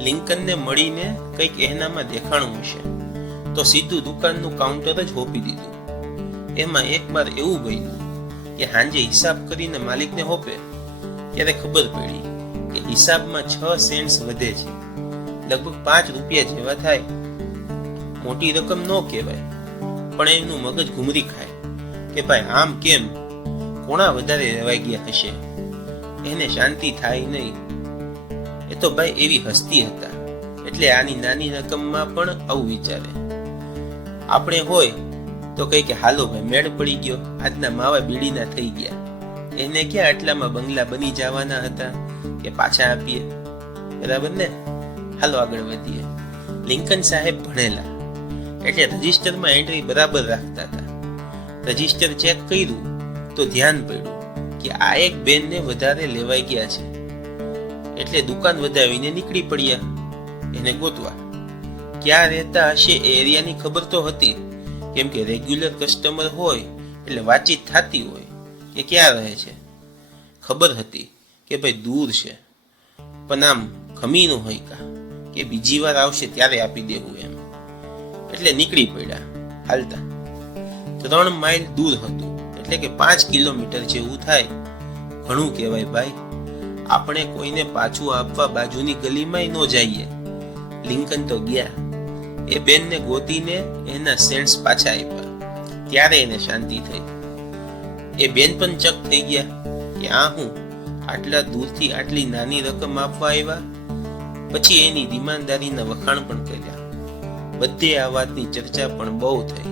લિંકનને મળીને કંઈક એનામાં દેખાણું હશે. તો સીધું દુકાનનું કાઉન્ટર જ હોપી દીધું. એમાં એક વાર એવું બન્યું કે હાંજે હિસાબ કરીને માલિકને હોપે, ત્યારે ખબર પડી કે હિસાબમાં છ સેન્ટ્સ વધે છે. લગભગ પાંચ રૂપિયા જેવા થાય. મોટી રકમ ન કહેવાય, પણ એનું મગજ ઘૂમરી ખાય કે ભાઈ આમ કેમ? કોણા વધારે રહેવાઈ ગયા હશે? એને શાંતિ થાય નહીં. એ તો ભાઈ એવી હસ્તી હતા. એટલે આની નાની રકમમાં પણ આવું વિચારે. આપણે હોય તો કહી કે, હાલો ભાઈ, મેળ પડી ગયો. આજના માવા બીડીના થઈ ગયા. એને ક્યાં આટલામાં બંગલા બની જવાના હતા કે પાછા આપીએ? બરાબર ને? હાલો આગળ વધીએ. લિંકન સાહેબ ભણેલા. એટલે રજિસ્ટરમાં એન્ટ્રી બરાબર રાખતા હતા. રજિસ્ટર ચેક કર્યું તો ધ્યાન પડ્યું કે આ એક બેનને વધારે લેવાઈ ગયા છે. એટલે દુકાન વધાવીને નીકળી પડ્યા. એને ગોતવા. ક્યાં રહેતા હશે એ એરિયાની ખબર તો હતી. કેમ કે રેગ્યુલર કસ્ટમર હોય, એટલે વાતચીત થતી હોય કે ક્યાં રહે છે. ખબર હતી કે ભાઈ દૂર છે. પણ આમ ખમીનું હોય કા કે બીજી વાર આવશે ત્યારે આપી દેવું એમ. એટલે નીકળી પડ્યા. હાલતા. ત્રણ માઇલ દૂર હતું. એટલે કે પાંચ કિલોમીટર જેવું થાય. ઘણું કહેવાય ભાઈ. આપણે કોઈને પાછું આપવા બાજુની ગલીમાંય ન જઈએ. લિંકન તો ગયા. એ બેનને ગોતીને એના સેન્ટ્સ પાછા આપ્યા. ત્યારે એને શાંતિ થઈ. એ બેન પણ ચક થઈ ગયા કે આ હું? આટલા દૂરથી આટલી નાની રકમ આપવા આવ્યા? પછી એની ઈમાનદારીના વખાણ પણ કર્યા. બધે આ વાતની ચર્ચા પણ બહુ થઈ.